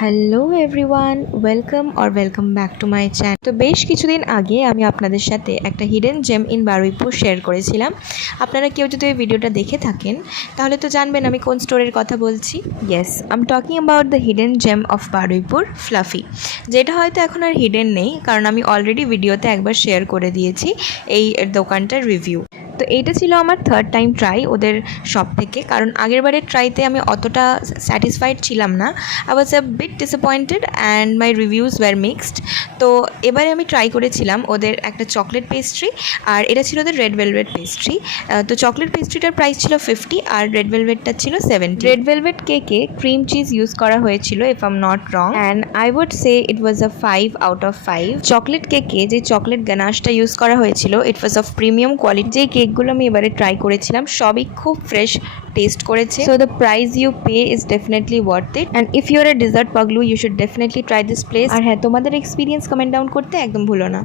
Hello everyone, welcome back to my channel. তো বেশ কিছুদিন আগে আমি আপনাদের সাথে একটা hidden gem in Baruipur share করেছিলাম। আপনারা কেউ যদি ওই ভিডিওটা দেখে থাকেন তাহলে তো জানবেন আমি কোন স্টোরের কথা বলছি। Yes, I am talking about the hidden gem of Baruipur, Fluffy. যেটা হয়তো এখন আর হিডেন নেই, কারণ আমি অলরেডি ভিডিওতে একবার শেয়ার করে দিয়েছি এই দোকানটার রিভিউ। তো এইটা ছিল আমার থার্ড টাইম ট্রাই ওদের শপ থেকে, কারণ আগের বারের ট্রাইতে আমি অতটা স্যাটিসফাইড ছিলাম না। I was a bit disappointed and my reviews were mixed. তো এবারে আমি ট্রাই করেছিলাম ওদের একটা চকলেট পেস্ট্রি, আর এটা ছিল ওদের রেড ভেলভেট পেস্ট্রি। তো চকলেট পেস্ট্রিটার প্রাইস ছিল 50 আর রেড ভেলভেটটা ছিল 70। রেড ভেলভেট কেকে ক্রিম চিজ ইউজ করা হয়েছিল, if I am not wrong, and I would say it was a 5 out of 5। Chocolate কেকে যে চকলেট গানাশটা ইউজ করা হয়েছিল, it was of premium quality. যে কেকগুলো আমি এবারে ট্রাই করেছিলাম সবই খুব ফ্রেশ টেস্ট করেছে। So the price you pay is definitely worth it, and if you are a dessert পাগলু you should definitely try this place. আর হ্যাঁ, তোমাদের এক্সপিরিয়েন্স কমেন্ট ডাউন করতে একদম ভুলো না।